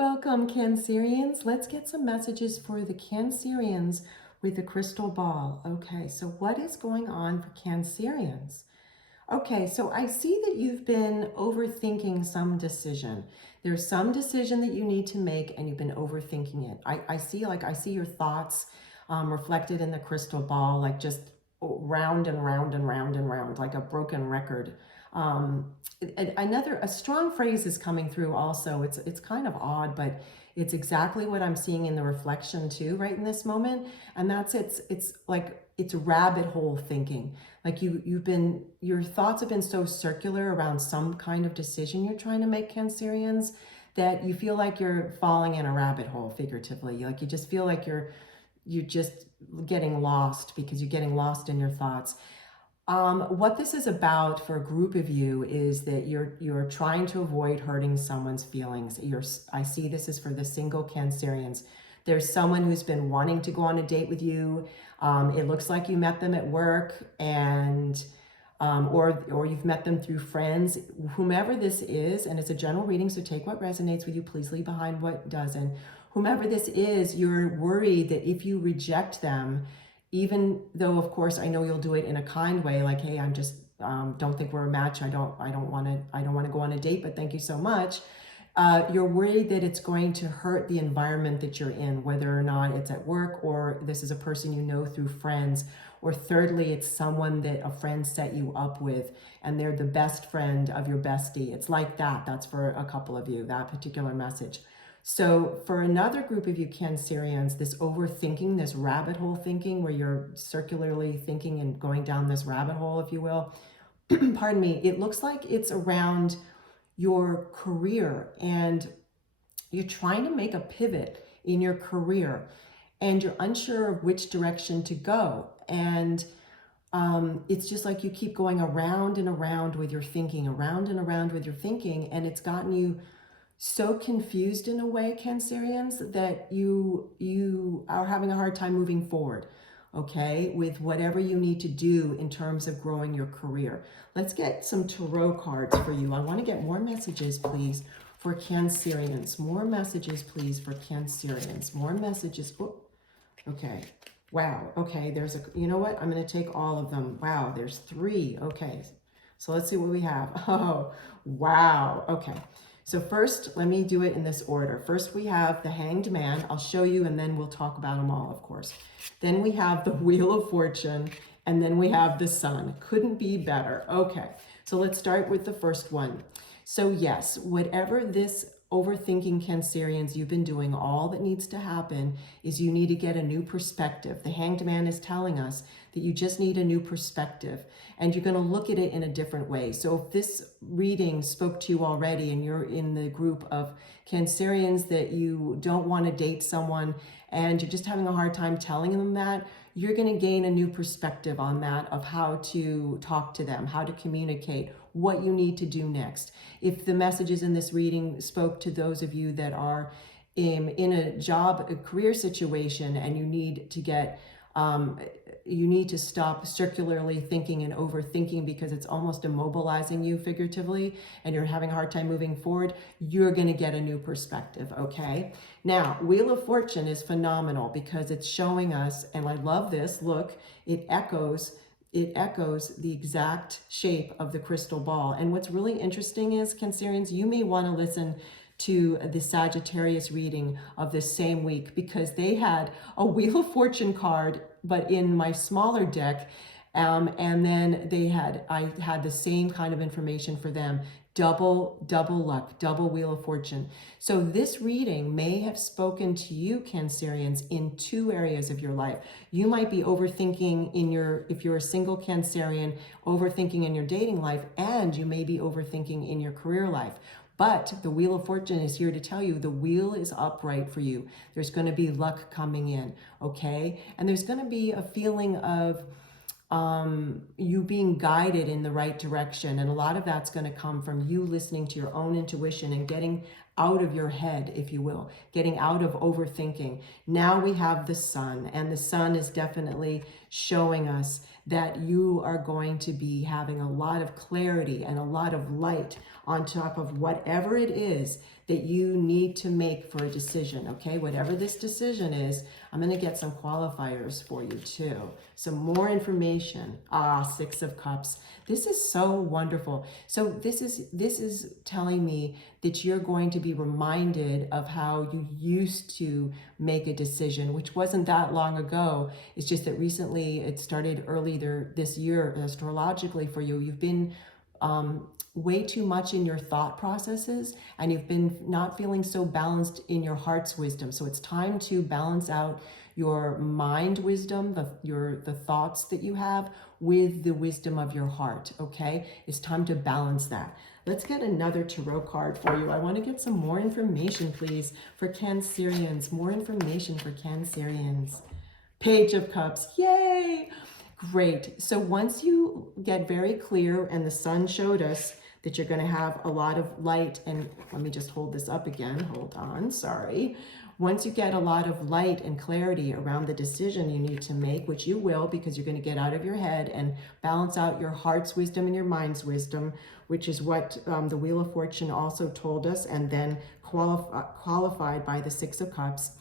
Welcome, Cancerians. Let's get some messages for the Cancerians with the crystal ball. Okay, so what is going on for Cancerians? Okay, so I see that you've been overthinking some decision. There's some decision that you need to make and you've been overthinking it. I see your thoughts reflected in the crystal ball, like just round and round and round and round, like a broken record. A strong phrase is coming through also. It's kind of odd, but it's exactly what I'm seeing in the reflection too, right in this moment. And that's it's like it's rabbit hole thinking. Like your thoughts have been so circular around some kind of decision you're trying to make, Cancerians, that you feel like you're falling in a rabbit hole, figuratively. Like you just feel like you're just getting lost because you're getting lost in your thoughts. What this is about for a group of you is that you're trying to avoid hurting someone's feelings. I see this is for the single Cancerians. There's someone who's been wanting to go on a date with you. It looks like you met them at work, and or you've met them through friends. Whomever this is, and it's a general reading, so take what resonates with you. Please leave behind what doesn't. Whomever this is, you're worried that if you reject them, even though of course I know you'll do it in a kind way, like, hey, I'm just don't think we're a match. I don't want to go on a date, but thank you so much. You're worried that it's going to hurt the environment that you're in, whether or not it's at work or this is a person you know through friends, or thirdly, it's someone that a friend set you up with and they're the best friend of your bestie. It's like that. That's for a couple of you, that particular message. So for another group of you Cancerians, this overthinking, this rabbit hole thinking, where you're circularly thinking and going down this rabbit hole, if you will, pardon me, it looks like it's around your career, and you're trying to make a pivot in your career and you're unsure of which direction to go. And it's just like you keep going around and around with your thinking, around and around with your thinking, and it's gotten you so confused in a way, Cancerians, that you are having a hard time moving forward, okay, with whatever you need to do in terms of growing your career. Let's get some tarot cards for you. I want to get more messages, please, for Cancerians. More messages, please, for Cancerians. More messages. Oh, okay. Wow. Okay. You know what? I'm going to take all of them. Wow. There's 3. Okay. So let's see what we have. Oh, wow. Okay. So first, let me do it in this order. First, we have the Hanged Man. I'll show you, and then we'll talk about them all, of course. Then we have the Wheel of Fortune, and then we have the Sun. Couldn't be better. Okay, so let's start with the first one. So yes, whatever this overthinking Cancerians you've been doing, all that needs to happen is you need to get a new perspective. The Hanged Man is telling us that you just need a new perspective, and you're going to look at it in a different way. So if this reading spoke to you already and you're in the group of Cancerians that you don't want to date someone and you're just having a hard time telling them that, you're going to gain a new perspective on that, of how to talk to them, how to communicate, what you need to do next. If the messages in this reading spoke to those of you that are in a career situation, and you need to get you need to stop circularly thinking and overthinking because it's almost immobilizing you figuratively, and you're having a hard time moving forward, you're going to get a new perspective, okay? Now, Wheel of Fortune is phenomenal because it's showing us, and I love this, look, it echoes the exact shape of the crystal ball. And what's really interesting is, Cancerians, you may want to listen to the Sagittarius reading of this same week, because they had a Wheel of Fortune card, but in my smaller deck. And then I had the same kind of information for them. Double luck, double Wheel of Fortune. So this reading may have spoken to you, Cancerians, in 2 areas of your life. You might be overthinking if you're a single Cancerian, overthinking in your dating life, and you may be overthinking in your career life. But the Wheel of Fortune is here to tell you the wheel is upright for you. There's going to be luck coming in, okay? And there's going to be a feeling of you being guided in the right direction. And a lot of that's going to come from you listening to your own intuition and getting out of your head, if you will, getting out of overthinking. Now we have the sun, and the sun is definitely showing us that you are going to be having a lot of clarity and a lot of light on top of whatever it is that you need to make for a decision, okay? Whatever this decision is, I'm going to get some qualifiers for you too. Some more information. Six of Cups. This is so wonderful. So this is telling me that you're going to be reminded of how you used to make a decision, which wasn't that long ago. It's just that recently it started earlier this year astrologically for you. You've been way too much in your thought processes, and you've been not feeling so balanced in your heart's wisdom. So it's time to balance out your mind wisdom, the thoughts that you have, with the wisdom of your heart, okay? It's time to balance that. Let's get another tarot card for you. I want to get some more information, please, for Cancerians. More information for Cancerians. Page of Cups. Yay! Great. So once you get very clear, and the sun showed us that you're going to have a lot of light, and let me just hold this up again. Hold on. Sorry. Once you get a lot of light and clarity around the decision you need to make, which you will, because you're going to get out of your head and balance out your heart's wisdom and your mind's wisdom, which is what the Wheel of Fortune also told us, and then qualified by the Six of Cups.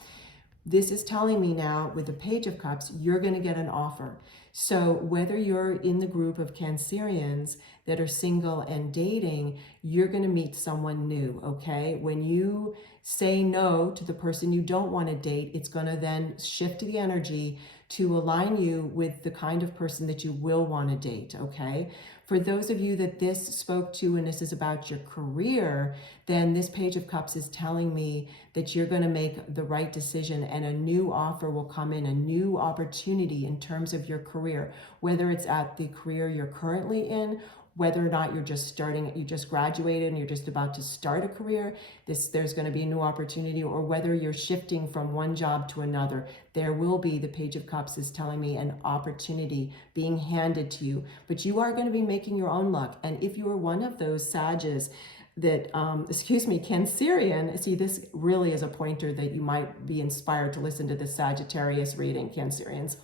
This is telling me now, with the Page of Cups, you're going to get an offer. So whether you're in the group of Cancerians that are single and dating, you're going to meet someone new, okay? When you say no to the person you don't want to date, it's going to then shift the energy to align you with the kind of person that you will want to date, okay? For those of you that this spoke to, and this is about your career, then this Page of Cups is telling me that you're going to make the right decision, and a new offer will come in, a new opportunity in terms of your career, whether it's at the career you're currently in, whether or not you're just starting, you just graduated and you're just about to start a career, there's going to be a new opportunity, or whether you're shifting from one job to another, there will be, the Page of Cups is telling me, an opportunity being handed to you. But you are going to be making your own luck. And if you are one of those Sages that, Cancerian, see, this really is a pointer that you might be inspired to listen to the Sagittarius reading, Cancerians.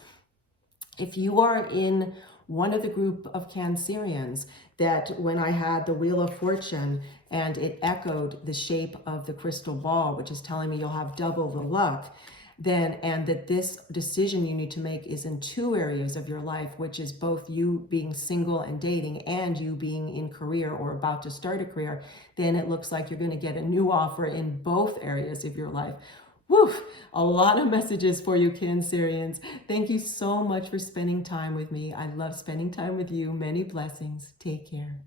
If you are in one of the group of Cancerians that, when I had the Wheel of Fortune and it echoed the shape of the crystal ball, which is telling me you'll have double the luck, then, and that this decision you need to make is in two areas of your life, which is both you being single and dating and you being in career or about to start a career, then it looks like you're going to get a new offer in both areas of your life. Woo! A lot of messages for you, Cancerians. Thank you so much for spending time with me. I love spending time with you. Many blessings. Take care.